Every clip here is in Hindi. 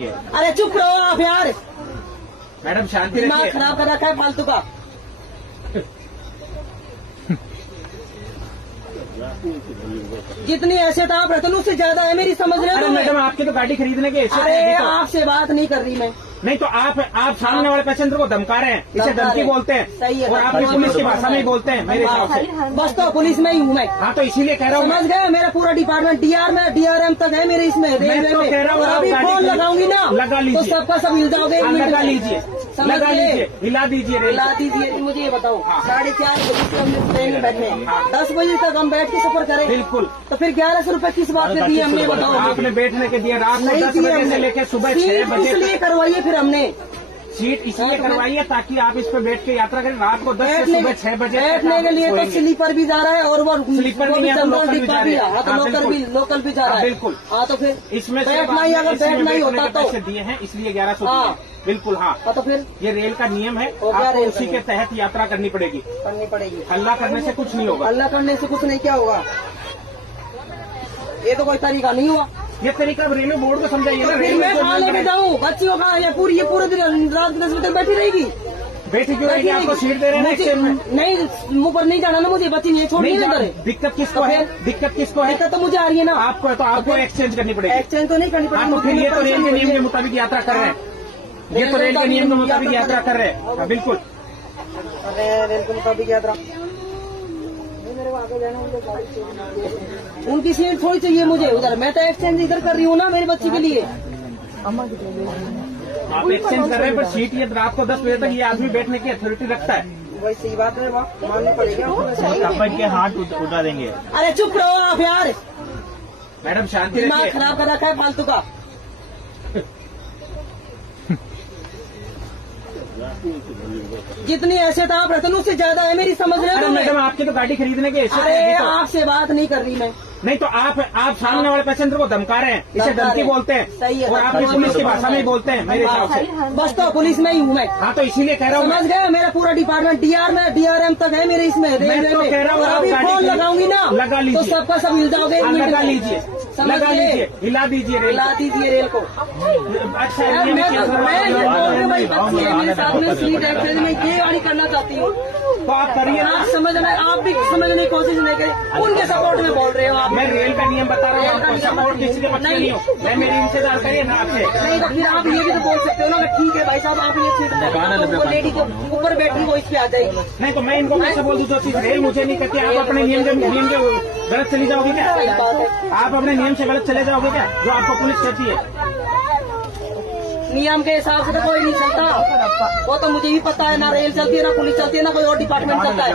अरे चुप रहो आप यार, मैडम शांति दिमाग रखिए। खराब कर रखा है फालतू का। जितनी हैसियत आप रहते हो उससे ज्यादा है मेरी, समझ रहे अरे हो? मैडम आपके तो गाड़ी खरीदने के हिस्से अरे थे, तो। आपसे बात नहीं कर रही मैं। नहीं तो आप सामने वाले पैसेंजर को धमका रहे हैं, इसे धमका धमकी रहे हैं। बोलते हैं। सही है, और आप पुलिस की भाषा में ही बोलते हैं मेरे हिसाब से। बस तो पुलिस में ही हूँ मैं, हाँ तो इसीलिए कह रहा हूँ समझ गए? मेरा पूरा डिपार्टमेंट डीआर में DRM तक है मेरे इसमें मैं रेलवे तो में। कह रहा हूँ और आप अभी गाड़ी फोन खरीद- लगाऊंगी ना लगा लीजिए। तो सबका सब हिल जाओगे। हाँ, लगा लीजिए, समझ लगा गए? लीजिए, हिला दीजिए रेल हिला को। दीजिए। मुझे ये बताओ, हाँ। 4:30 बजे से हमने ट्रेन में बैठे हैं, हाँ। 10 बजे तक हम बैठ के सफर करें, बिल्कुल। तो फिर 1100 रुपए किस बात पे दिए हमने, बताओ? आपने बैठने के दिए रात को नहीं 10 दिए बजे से हमने। लेकर सुबह 6 सीट बजे इसलिए तक। करवाइए फिर हमने, सीट इसलिए करवाइए ताकि आप इस पे बैठ के यात्रा करें। रात को 10 से बैठने सुबह 6 बजे तक बैठने आप के लिए तो सोएंगे। स्लीपर भी जा रहा है और वो स्लीपर वो नहीं है तो जनरल लोकल भी डिब्बा जा भी रहे है। हैं। हाँ तो हाँ, लोकल भी जा रहा हाँ, है। बिल्कुल। हाँ तो फिर इसमें से बैठना ही, अगर बैठना ही होता तो पैसे दिए हैं इसलिए 1100 दिए हाँ। हैं। बिल्कुल हाँ, तो फिर ये रेल का नियम है, हो गया आपको रेल उसी का के नियम। तहत यात्रा करनी पड़ेगी। करनी पड़ेगी। हल्ला करने से कुछ नहीं होगा। अल्लाह करने से कुछ नहीं, क्या होगा? ये तो कोई तरीका नहीं हुआ। ये तरीका रेलवे बोर्ड को समझाइए ना। फिर रेलवे मैं कहाँ लेके जाऊँ बच्चियों का? ये पूरे दिन रात 10 बजे तक बैठी रहेगी। बैठी क्यों रहेगी? आपको सीट दे रहे हैं ना एक्सचेंज में। नहीं, मुंह पर नहीं जाना ना मुझे, बच्ची ये छोड़ नहीं नहीं करे। दिक्कत किसको है? दिक्कत किसको है? ऐसा तो मुझे आ रही है ना। आपको तो आपको एक्सचेंज करनी पड़ेगी। एक्सचेंज तो नहीं करनी हाँ तो फिर ये तो रेल के नियम के मुताबिक यात्रा कर रहे हैं। ये तो रेल के नियम के मुताबिक यात्रा कर रहे हैं। हाँ, बिल्कुल। रेल के मुताबिक यात्रा। उनकी सीट थोड़ी चाहिए मुझे उधर, मैं तो एक्सचेंज इधर कर रही हूँ ना मेरे बच्ची के लिए। आप एक्सचेंज कर रहे हैं पर सीट ये रात को 10 बजे तक ये आदमी बैठने की अथॉरिटी रखता है। वही सही बात है, माननी पड़ेगी। अपन के हाथ उठा देंगे। अरे चुप रहो आप यार, मैडम शांति दिमाग रखिए। खराब कर रखा है फालतू का। जितनी हैसियत आप रहते हो उससे ज्यादा है मेरी, समझ रहे अरे हो? मैडम आपके तो गाड़ी खरीदने के हिस्से अरे थे, तो। आपसे बात नहीं कर रही मैं। नहीं तो आप सामने वाले पैसेंजर को धमका रहे हैं, इसे धमका धमकी रहे हैं। बोलते हैं। सही है, और आप पुलिस की भाषा में ही बोलते हैं मेरे हिसाब से। बस तो पुलिस में ही हूँ मैं, हाँ तो इसीलिए कह रहा हूँ समझ गए? मेरा पूरा डिपार्टमेंट DRM तक है मेरे इसमें मैं रेलवे तो में। कह रहा हूँ और आप अभी गाड़ी फोन खरीद- लगाऊंगी ना लगा लीजिए। तो सबका सब हिल जाओगे। हाँ, लगा लीजिए, समझ लगा गए? लीजिए, हिला दीजिए रेल हिला को। दीजिए रेल को। अच्छा मैं ये ये क्या बोल रही हूँ भाई, बच्ची है मेरे साथ में, सीट एक्सचेंज में ये गाड़ी करना चाहती हूँ। तो आप करिए ना। आप समझना, आप भी समझने की कोशिश नहीं करें, उनके सपोर्ट में बोल रहे हो आप। मैं रेल का नियम बता रहा हूँ आपको, सपोर्ट किसी के बच्चे नहीं हो। मैं मेरी इंतजार करिए ना आपसे। नहीं तो फिर आप ये भी तो बोल सकते हो ना कि ठीक है भाई साहब, आप ये सीट में वो लेडी जो ऊपर बैठी वो इस पे आ जाएगी। नहीं तो मैं इनको कैसे बोल दूँ जो चीज रेल मुझे नहीं कहती। आप अपने नियम के गलत चली जाओगे क्या? सही बात है। आप अपने नियम से गलत चले जाओगे क्या जो आपको पुलिस कहती है? नियम के हिसाब से तो कोई नहीं चलता, वो तो मुझे भी पता है। ना रेल चलती है, ना पुलिस चलती है, ना कोई और डिपार्टमेंट चलता है।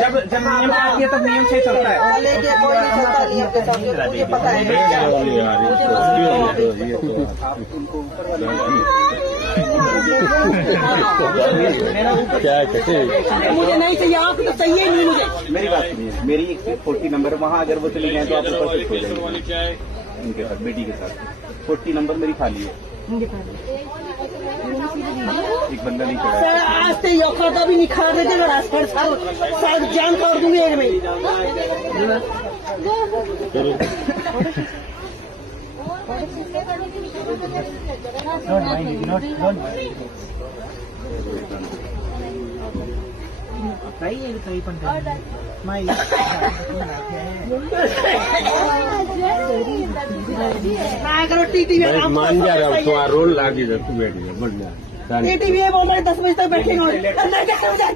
जब नियम आती है तब नियम से ही चलता है। लेके कोई नहीं चलता नियम के हिसाब से, मुझे पता है। मुझे मुझे नहीं चाहिए, आप तो चाहिए ही नहीं मुझे। मेरी बात सुनिए, मेरी एक सीट 40 नंबर, वहाँ अगर वो चली गए तो आप ऊपर शिफ्ट हो जाएंगे उनके साथ, बेटी के साथ। 40 नंबर मेरी खाली है, एक बंदा नहीं चढ़ा है। आज से औकात भी निखार देते ना, साथ जान तोड़ दूंगी एक में। काय करो टीटी में आराम मान जा रहा हूँ, तो रोल लागी जा, तू बैठ गया बढ़िया। टीटी में बोल रहे 10 बजे तक बैठेंगे अंदर क्या करोगे?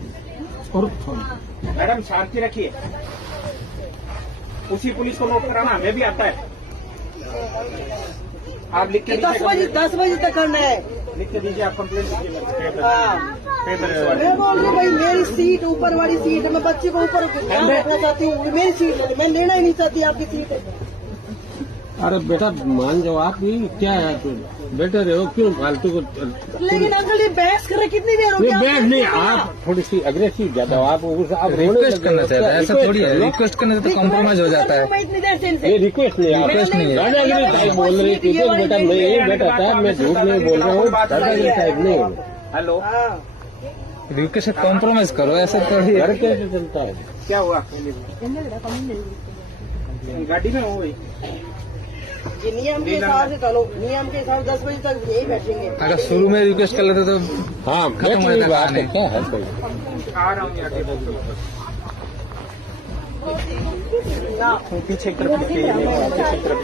मैडम शांति रखिए। उसी पुलिस को नोट कराना हमें भी आता है। आप लिख के 10 बजे तक करना है। लिख के दीजिए, आप कंप्लेन दीजिए। हाँ। पेपर मैं बोल रही हूँ भाई, मेरी सीट ऊपर वाली सीट है, मैं बच्चे को ऊपर ध्यान रखना चाहती हूँ। मेरी सीट मैं लेना ही नहीं चाहती आपकी सीट। अरे बेटा मान जाओ, आप भी क्या है, तो बेटे रहे हो, क्यों फालतू को? लेकिन अंकल ये बहस कर रहे कितनी देर हो ये गई? बैठ नहीं, आप थोड़ी सी अग्रेसिव ज्यादा हो, आप रिक्वेस्ट करना चाहते हैं, ऐसा थोड़ी है। रिक्वेस्ट करने से तो कॉम्प्रोमाइज हो जाता है। मैं इतनी देर से इनसे ये रिक्वेस्ट नहीं है, रिक्वेस्ट नहीं है। दादागिरी टाइप बोल रहे थे बेटा, मैं यही बेटा था, मैं झूठ नहीं बोल रहा हूँ, दादागिरी टाइप नहीं हो। हेलो, हाँ। रिक्वेस्ट कॉम्प्रोमाइज करो, ऐसा थोड़ी है। घर कैसे चलता है? क्या हुआ? गाड़ी में हो गई। ये नियम के हिसाब से चलो, नियम के हिसाब से 10 बजे तक यही बैठेंगे। अगर शुरू में रिक्वेस्ट कर लेते तो हाँ खत्म हो जाता बात है, कहानी। क्या है कोई पीछे की तरफ पीछे की तरफ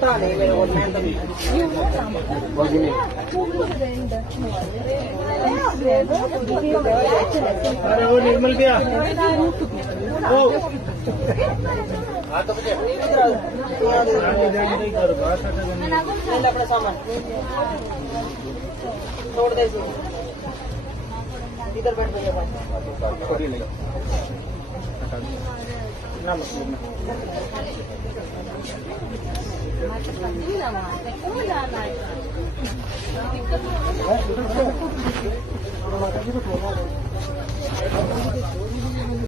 पता नहीं मेरे को, मैं तो नहीं। अरे वो निर्मल भैया अपने सामान छोड़ दे इसे। इधर बैठ भैया